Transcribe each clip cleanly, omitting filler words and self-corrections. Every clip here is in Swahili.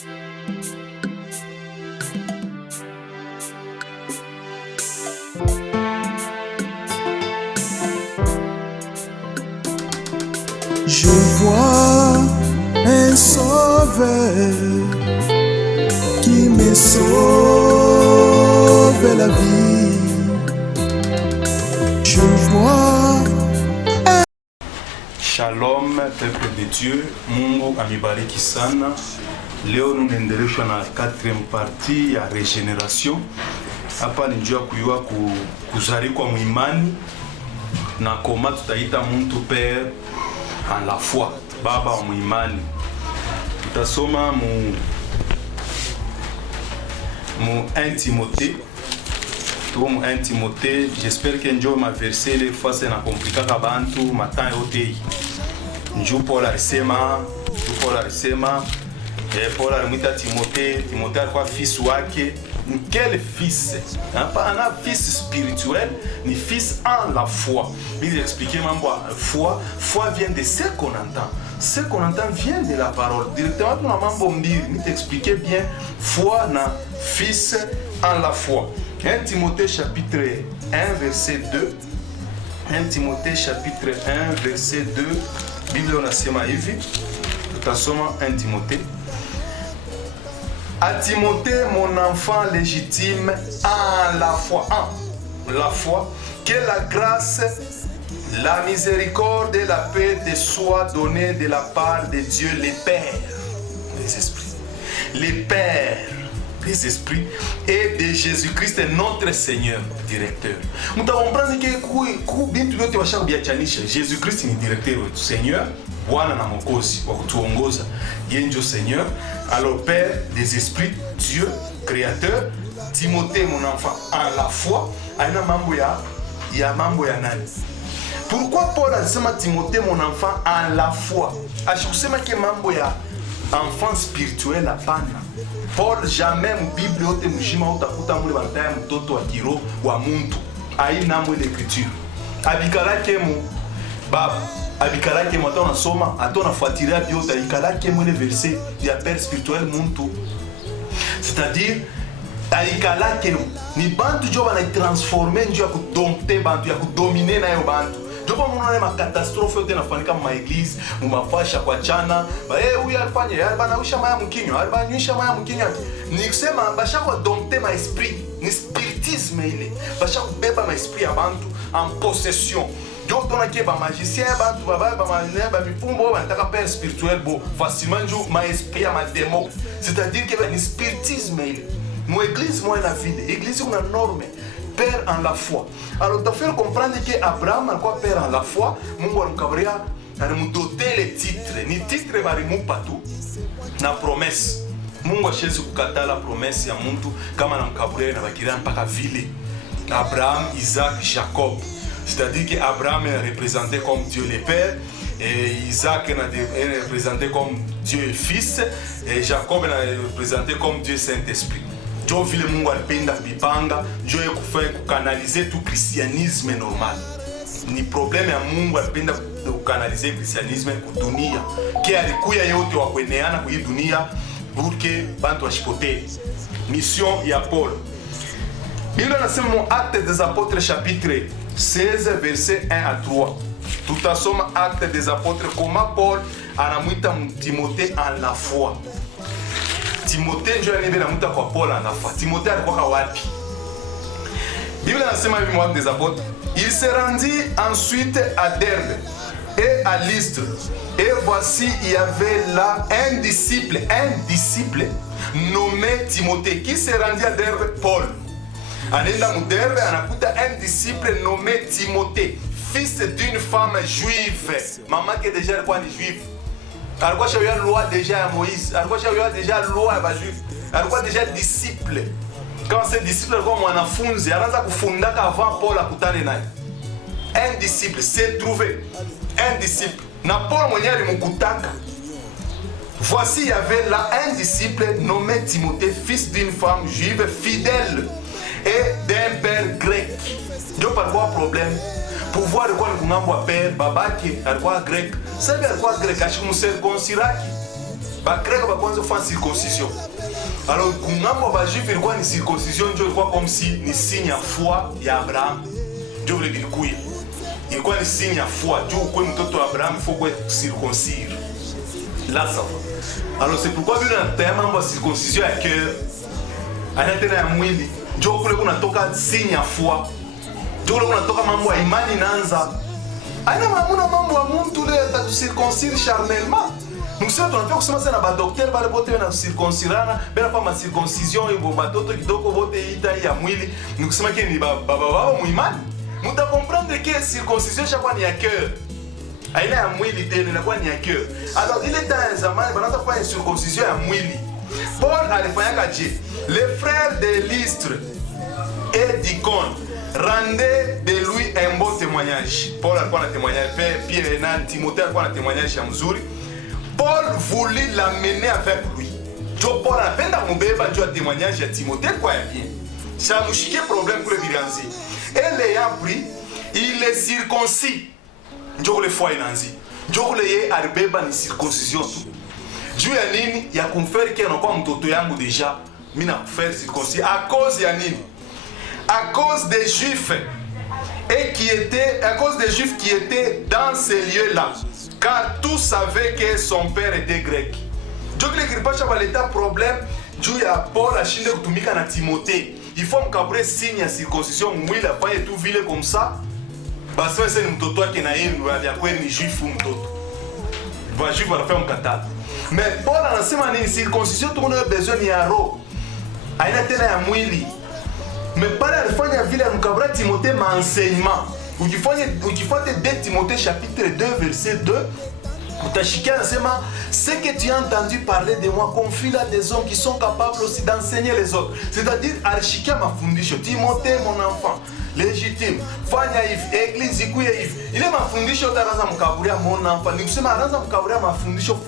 Je vois un sauveur qui me sauve la vie. Je vois. Shalom, peuple de Dieu. Mungu amibariki sana. Leo tunaendelea na 4e partie ya regeneration. Hapa ni njia kuyua kuzarikwa muimani na koma tutaita mtu père en la foi, baba wa muimani. Tutasoma mu 1 Timothée. Comme 1 Timothée, j'espère que njo ma verset les fois c'est na compliqué bantu matan yote. Njo Paul alisema, Paul alimwita Timothée alikuwa fils wake. Quel fils? Pas un fils spirituel, ni fils en la foi. Il expliquait mambo foi. Foi vient de ce qu'on entend. Ce qu'on entend vient de la parole. Directement pour mambo mbiri, il t'expliquait bien foi na fils en la foi. 1 Timothée chapitre 1 verset 2. 1 Timothée chapitre 1 verset 2. Bible unasema hivi. Tutasoma 1 Timothée. À Timothée, mon enfant légitime, en la foi. La foi, que la grâce, la miséricorde et la paix te soient données de la part de Dieu, les Pères des esprits. Les Pères des esprits et de Jésus-Christ, notre Seigneur, directeur. Nous avons compris que Jésus-Christ est directeur, Seigneur. Bwana na Mwokozi wa kutuongoza, yeye ndio Seigneur. Alors Père des esprits, Dieu créateur. Timothée mon enfant en la foi, aina mambo ya mambo ya nani? Pourquoi Paul alisema Timothée mon enfant en la foi? Ashikusema ke mambo ya enfant spirituel hapana. Paul jamais mu Bible yote mjima utakuta mule banataya mtoto wa kiro wa muntu. Aina mu l'écriture. Abikalake mu baba abikalake mata unasoma hata unafuatilia biota ikalake mwele verset ya père spirituel muntu, c'est-à-dire aikalake ni bantu jo bana transformer njo ya kudompter bantu ya kudominer nayo bantu. Jopo mnaona ma catastrophe yote inafanyika mu église mu mafasha kwa chana huyu alifanya yale bana usha maya mkinyo alibanyisha maya mkinyo ni kusema basha kwa dompter ma esprit ni spiritisme ile basha kubeba ma esprit ya bantu en possession. Donc on a qui ba magicien ba tu ba manene ba mifumbo ba taka père spirituel bo facilement jo ma esprit ma démon, c'est-à-dire que ben spiritisme mon église moi la vie église on a norme père en la foi. Alors tu faire comprendre que Abraham quoi père en la foi Mungu alimkabria alimudoter les titres ni titre bali mupatu na promesse. Mungu ashezi kukataa la promesse ya mtu kama anamkabria na bakiria mpaka vile Abraham, Isaac, Jacob. C'est-à-dire qu'Abraham est représenté comme Dieu le Père, et Isaac est représenté comme Dieu le Fils, et Jacob est représenté comme Dieu Saint-Esprit. Dieu vile Mungu alipenda bipanga, Dieu est canaliser tout christianisme normal. Ni problème ya Mungu alipenda canaliser christianisme kwa dunia. Ke alikuya yote wa kueneana kwa dunia pour que bantu washipotee. Mission ya Paul. Bible nasema mon Actes des Apôtres chapitre 16 verset 1 à 3. Tout à somme Actes des Apôtres comment Paul anamwita Timothée en la foi. Timothée ndio anamwita kwa Paul en la foi. Timothée alikuwa wapi? Bible nasema hivi mon Actes des Apôtres, il se rendit ensuite à Derbe et à Lystre. Et voici il y avait là un disciple nommé Timothée qui se rendit à Derbe. Paul anaenda Derbe anakuta un disciple nommé Timothée, fils d'une femme juive. Maman qui déjà alikuwa ni juive. Alikuwa shawia loi déjà ya Moïse, alikuwa shawia déjà loi ya juif. Alikuwa déjà disciple. Quand ce disciple alikuwa mwanafunzi, anaanza kufundaka avant Paul akutane naye. Un disciple s'est trouvé. Un disciple. Na Paul mwenyewe alimkutaka. Voici il y avait là un disciple nommé Timothée, fils d'une femme juive fidèle et d'un père grec. Donc pas quoi problème. Pour voir quoi le ngambo père babaki alikuwa grec. Sasa alikuwa grec ashimcirconciraki. bagreka bakwanza kufanya circoncision. Alors kungambo bajuif ilikuwa ni circoncision ndio ilikuwa comme si ni signe ya foi ya Abraham. Ndio vile bilikuya. Ilikuwa ni signe ya foi. Juu kwa mtoto wa Abraham il faut quoi circoncire. Là ça va. Alors c'est pourquoi vile na mambo ya circoncision ya cœur. Ana tena ya mwili. Ndio kule kunatoka signe ya foi. Ndio kule kunatoka mambo ya imani inaanza. Aina mambo ya mtu ile atatucirconcire charnellement. Nous sommes en train de commencer à docteur ba bote na circoncirana, bela pa ma circoncision ibo batoto kidoko bote ita ya mwili. Nous sommes que ni baba muimani. Muta comprendre que circoncision chaque ni à cœur. Aina ya mwili tena inakuwa ni ya cœur. Alors il est dans zamani banaanza kufanya circoncision ya mwili. Paul alifanya kaje? Les frères de Lystre et d'Icône rendaient de lui un bon témoignage. Paul alikuwa na témoignage, Pierre na Timothée alikuwa na témoignage ya mzuri. Paul voulut l'amener avec lui. Jo Paul anapenda kumbeba juu ya témoignage ya Timothée kwa ya bien. Ça mshike problème kule bilianzi. Et l'ayant pris, il est circoncis. Njo kule foi inanzi. Njo kule ye alibeba ni circoncision tu. Juu ya nini? Ya kumfere kia anakuwa mtoto yangu deja. Mina kufere circoncis. À cause ya nini? À cause des Juifs. À cause des Juifs qui étaient dans ces lieux-là. Car tous savaient que son père était grec. Donc les gripacha baleta problème juu ya Paul ashinde kutumika na Timothée. Il faut mkabure signe ya circoncision mwili afanye tout vile comme ça. Basi wewe ni mtoto wake na yeye ya kweli ni juif mtoto. Ba juif wanafanya mkataba. Mais Paul anasema ni circoncision tu kuna besoin ya roho. Haina tena ya mwili. Mais pale alifanya vile mkabura Timothée ma enseignement. Ukifuate 2 Timothée chapitre 2 verset 2, utashikia nasema ce que tu as entendu parler de moi confie à des hommes qui sont capables aussi d'enseigner les autres. C'est-à-dire alishikia mafundisho. Timothée mon enfant légitime, fanya hivi, église ikuye hivi. Ile mafundisho utaanza mkaburia mon enfant. Ni kusema anaanza mkaburia mafundisho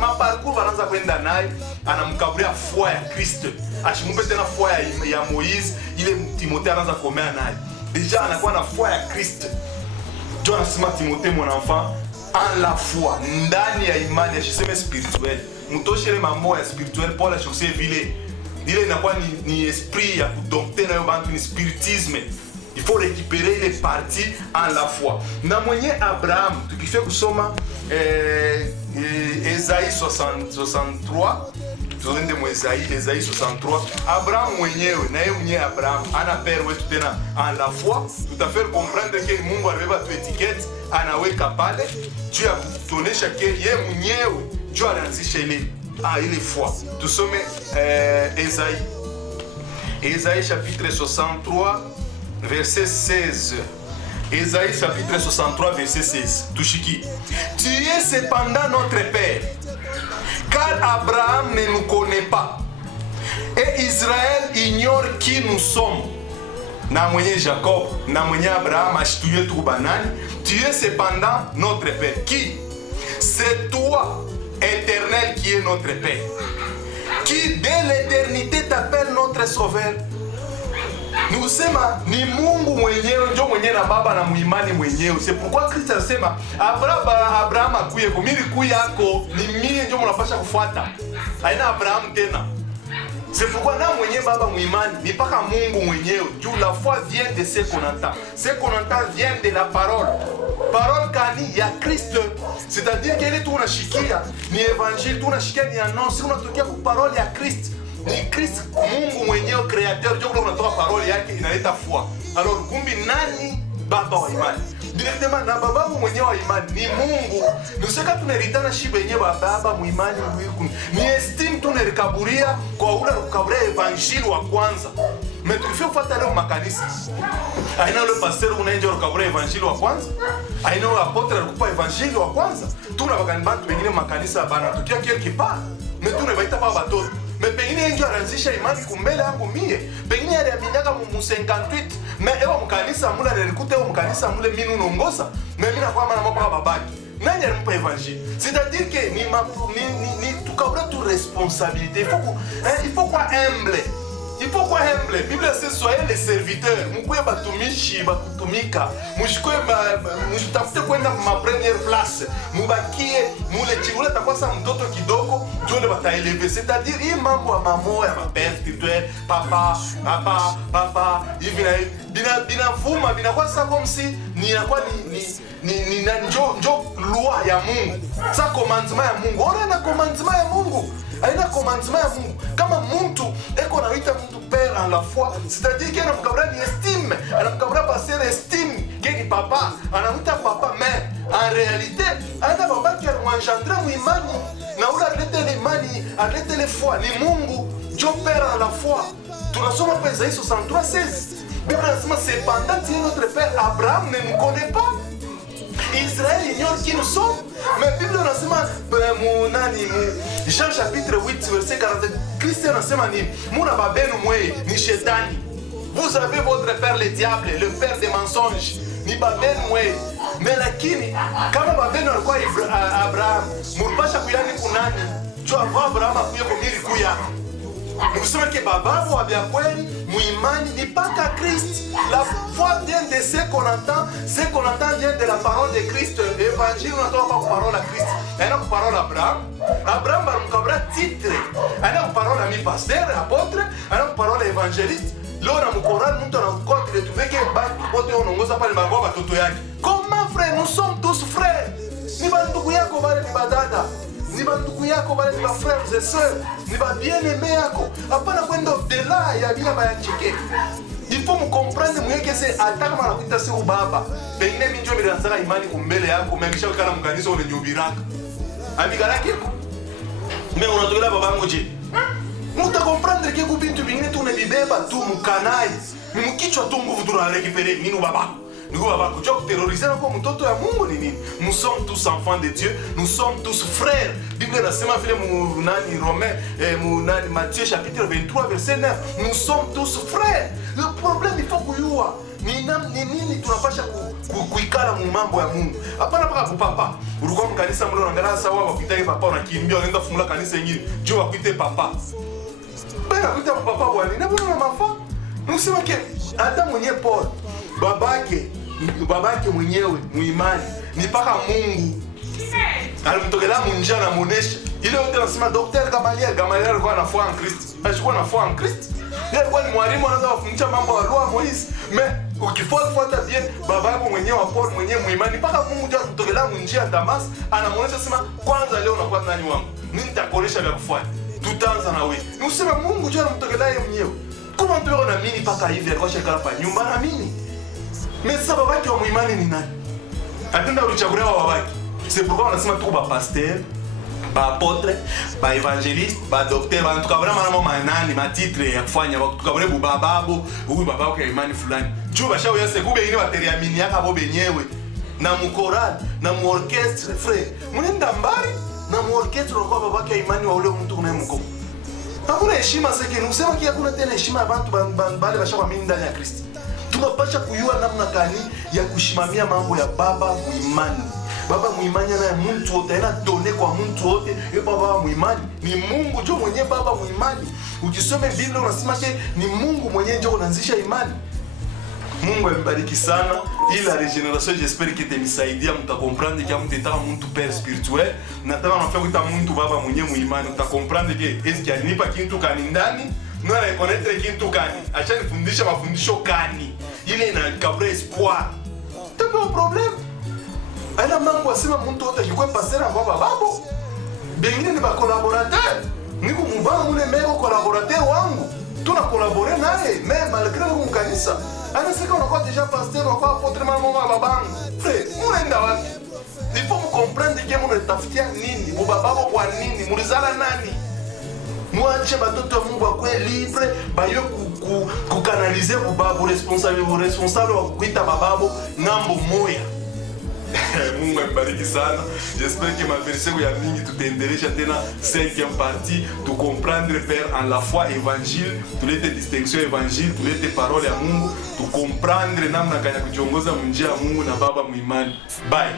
ma parcours anaanza kwenda naye, anamkaburia foi ya Kristo. Ashimumbe tena foi ya Moïse, ile Timothée anaanza komea naye. Déjà anakuwa na foi ya Kristo. Ndio anasema Timothée mon enfant en la foi, ndani ya imani ya shiseme spirituel. Mtoshele mambo ya spirituel Paul ashose vile. Ile inakuwa ni esprit ya kudompter nayo bantu ni spiritisme. Il faut récupérer les parties en la foi. Na mwenye Abraham, tukifia kusoma Esaïe 63, tuende mu Esaïe 63, Abraham mwenyewe na yeye mwenyewe Abraham ana père wetu tena en la foi, tutafanya comprendre que Mungu alibeba tu étiquette anaweka pale juu ya kutonesha que yeye mwenyewe juu anaanzisha ile foi. Tusome Esaïe chapitre 63 verset 16. Esaïe chapitre 63 verset 16. Tushiki. Tu es cependant notre père, car Abraham ne nous connaît pas et Israël ignore qui nous sommes. Na mwenye Jacob, na mwenye Abraham ashituye tu banani. Tu es cependant notre père. Qui? C'est toi, Éternel, qui est notre père, qui dès l'éternité t'appelle notre sauveur. Nikusema ni Mungu mwenyewe ndio mwenyewe na baba na muimani mwenyewe. C'est pourquoi Kristo anasema Abraham akuye kwa mimi kuyako ni mimi ndio mnapasha kufuata. Haina Abraham tena. C'est pourquoi na mwenyewe baba muimani ni paka Mungu mwenyewe. Juu la foi vient de ce qu'on entend. Ce qu'on entend vient de la parole. Parole kani ya Kristo. C'est-à-dire qu'elle est tunashikia ni évangile, tunashikia ni annonce, tunatokea kwa parole ya Kristo. Ni Kristo Mungu mwenyewe créateur ndio unatoa parole yake inaleta foi. Alors kumbi nani baba wa imani? Directement na baba mwenyewe wa imani ni Mungu. Nuseka tunaritana shibe yenyewe baba muimani mwiku. Ni estime tunarikaburia kwa ule kukaburia evangile wa kwanza. Mais tu fais fuata leo makanisa. Aina le pasteur unaenja kukaburia evangile wa kwanza. Aina le apôtre alikupa evangile wa kwanza. Tuna bagani bantu wengine makanisa bana tukia quelque part. Mais tu ne baita pa batoto. Mais pengine ndio ananzisha imani kumbele yangu mie. Pengine ya minyaka mu 58. Mais ewa mkanisa mula nilikuta ewa mkanisa mule mimi unongoza. Mais mimi nakuwa maana mapa babaki. Nani alimpa évangile? C'est-à-dire que ni tukabla tu responsabilité. Il faut quoi humble. il faut quoi humble. Bible c'est soyez les serviteurs. Mkuye batumishi bakutumika. Mshikwe mshitafute kwenda ma première place. Mubakie mule chingule takwasa mtoto kidogo jole bataeleve. C'est-à-dire hii mambo ya mamo ya mapère spirituel, papa, hivi na hivi. Bina vuma binakwasa comme si ni inakuwa ni njo loi ya Mungu. Sa commandement ya Mungu. Ona na commandement ya Mungu. Aina commandement ya Mungu. Kama mtu eko naita mtu père en la foi, c'est-à-dire qu'il anamkabra ni estime, anamkabra passer estime, qu'il ni papa, anamuita papa, mais en réalité, aina baba qui a engendré muimani, na ula alete le imani, alete le foi, ni Mungu, Dieu père en la foi. Tunasoma pa Isaïe 63:16. Bible nasema cependant si notre père Abraham ne nous connaît pas. Israël ignore qui nous sommes. Mais Bible nasema Jean chapitre 8 verset 47. Christ nasema ni muna babenu mwe ni shetani. Vous avez votre père le diable, le père des mensonges. Ni babenu mwe. Mais lakini kama babenu alikuwa Abraham, mulipasha kuyani kunani? Jo Abraham akuye kumiri kuya. Nikusema ke bababu wa bia kweli muimani ni paka Christ. La foi vient de ce qu'on entend vient de la parole de Christ. L'évangile on entend pas parole à Christ. Elle a parole à Abraham. Abraham a un titre. Elle a parole à mi pasteur, apôtre, elle a parole à évangéliste. Là on a mon Coran, nous on a compte de trouver que pote on ongoza pas le mago batoto yake. Comment frère, nous sommes tous frères. Ni banduku yako bale ni badada. Ni banduku yako bale ni frères et sœurs. Ni ba bien-aimé yako. Hapana kwenda au-delà ya bila bayachike. Il faut me comprendre mweke se ataka mara kuita se ubaba. Pengine minjo miranzaka imani kumbele yako, memesha kala mkanisa ule nyubiraka. Amigala kiko. Mais unatokea baba ngoje. Muta comprendre que kubintu bingine tu unabibeba tu mkanai. Ni mkichwa tu nguvu tu na récupérer minu babako. Nous sommes terrorisés comme mtoto ya Mungu ni nini? Nous sommes tous enfants de Dieu, nous sommes tous frères. Bible nasema vile munani Romain munani Matthieu chapitre 23 verset 9. Nous sommes tous frères. Le problème il faut kuyua ni nini tunapasha kuikala mu mambo ya Mungu. Hapana paka papa. Ulikuwa mkanisa mlo unaangalia sawa wakuitaye papa unakimbia unaenda kufungula kanisa nyingine. Jo wakuite papa. Bana kuita papa bwana. Na bwana mafa. Unasema ke hata mwenye Paul babake mwenyewe muimani ni paka Mungu alimtokea munjia na muonesha ile yote. Nasema Dr. Gamaliel alikuwa na foi en Christ, alikuwa na foi en Christ. Yeye alikuwa ni mwalimu, anaanza kufundisha mambo ya loi Moise. Mais ukifuata bien baba yako mwenyewe wa Paul mwenyewe muimani paka Mungu ndio alimtokea munjia ya Damas, anamuonesha sema kwanza leo unakuwa nani wangu, mimi nitakuonesha vya kufuata, tutaanza na wewe. Ni useme Mungu ndio alimtokea yeye mwenyewe. Kama mtu anaamini paka hivi alikuwa shakala pa nyumba naamini. Mais ça babaki wa muimani ni nani? Atenda ulichaguliwa wa babaki. C'est pourquoi on asema tu ba pasteur, ba apôtre, ba évangéliste, ba docteur, ba tukabra mama manani ma titre ya kufanya tukabure bababo, huyu babako kwa imani fulani. Juu basha uyase kube ini wateriamini yaka bo benyewe. Na mu choral, na mu orchestre frère. Munenda mbali na mu orchestre kwa babaki ya imani wa ule mtu unayemko. Hakuna heshima sasa ni usema kia kuna tena heshima ya watu bale basha kwa mimi ndani ya Kristo. Tunapasha kujua namna gani ya kushimamia mambo ya baba muimani. Baba muimani na mtu wote ana done kwa mtu wote. Ye baba muimani ni Mungu ndio mwenye baba muimani. Ukisome Biblia unasema ke ni Mungu mwenye ndio anaanzisha imani. Mungu amebariki sana. Ila regeneration j'espère que tenisaidia mtakomprendre que mtetaka mtu père spirituel. Nataka nafanya kuita mtu baba mwenye muimani. Mtakomprendre que est-ce qu'il alinipa kitu kani ndani? Nuna reconnaître kitu kani. Acha nifundisha mafundisho kani. Ile inakabra espoir. Tapo problem. Ana mambo asema mtu wote yuko pasera kwa bababo. Bengine ni ba collaborateur. Niko mubana mule meko collaborateur wangu. Tuna collaborer naye mais malgré ko mkanisa. Ana sika unakuwa déjà pasteur unakuwa apôtre mama babangu. Frère, unaenda wapi? Il faut me comprendre que mnatafutia nini? Mubababo kwa nini? Mulizala nani? Mwache batoto Mungu akwe libre bayo kukanalize bababu responsable wa kuita bababo ngambo moya. Mungu amebariki sana. J'espère que ma version ya mingi tutaendelesha tena 5e partie tu comprendre père en la foi évangile, tulete distinction évangile, tulete parole ya Mungu, tu comprendre namna gani kujiongoza munjia ya Mungu na baba muimani. Bye.